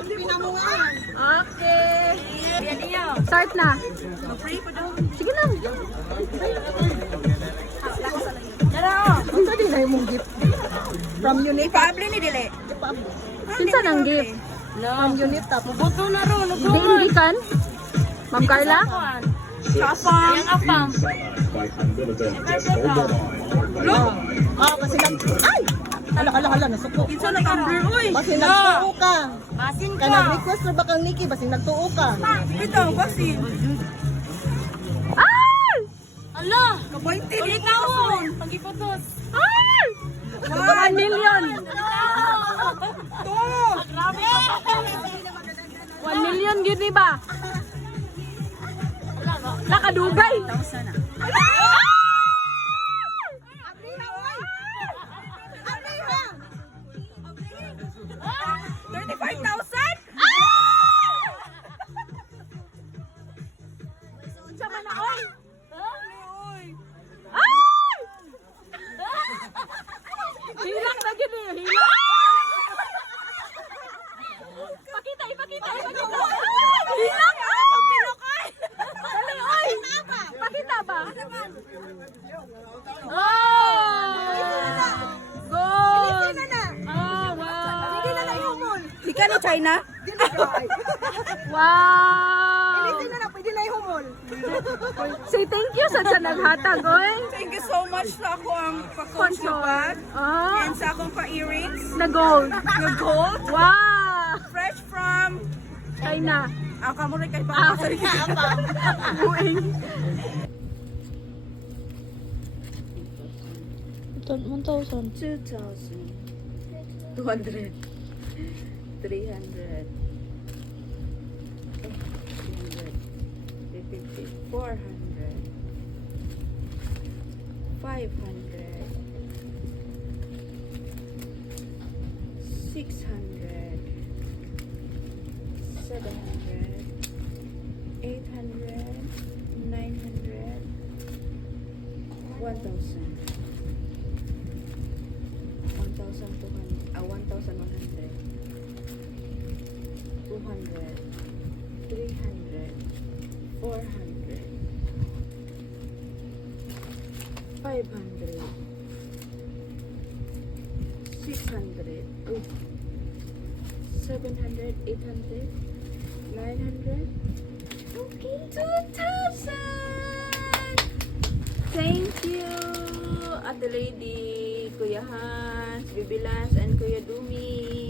Okay. Start na. Sige na. Ang sa din na yung gift. From unit. Pabli ni Dile. Pinsan ang gift. From unit tapos. Buto na ron. Hindi kan? Ma'am Carla? Kapang. Yang apang. Look. Kasi lang. Ay! Hala, nasuko. Kinsa na tumbler, uy. Basi nagtuo ka. Basin Kaya nag-request na ba kang Nikki? Basi nagtuo ka. Ito, basin. Ay! Ala! Kabayti. Ulit na hon. Pagiputos. Ay! 1 million! To! Grabe. 1 million yun ba? Nakadugay! 1,000 na. Hilang na gini, hilang! Pakita! Hilang! Dali, oy! Pakita ba? Oh! Gold! Oh, wow! Ika ni China? Wow! Say thank you sa naghatag, oy! Thank you so much sa ako ang pa-coach na bag. Oh, And sa akong pa-earrings. na gold! Na gold. Wow! Fresh from... China! Kamuray kay Papa. Buing! 1,000. 200. 300. 400, 500, 600, 700, 800, 900, 1,000, 1,100, 200, 300, 400, 500, 600, 700, 800, 900, okay, 2,000! Thank you, Ate Lady, Kuya Hans, Bibi Lance, and Kuya Dumi.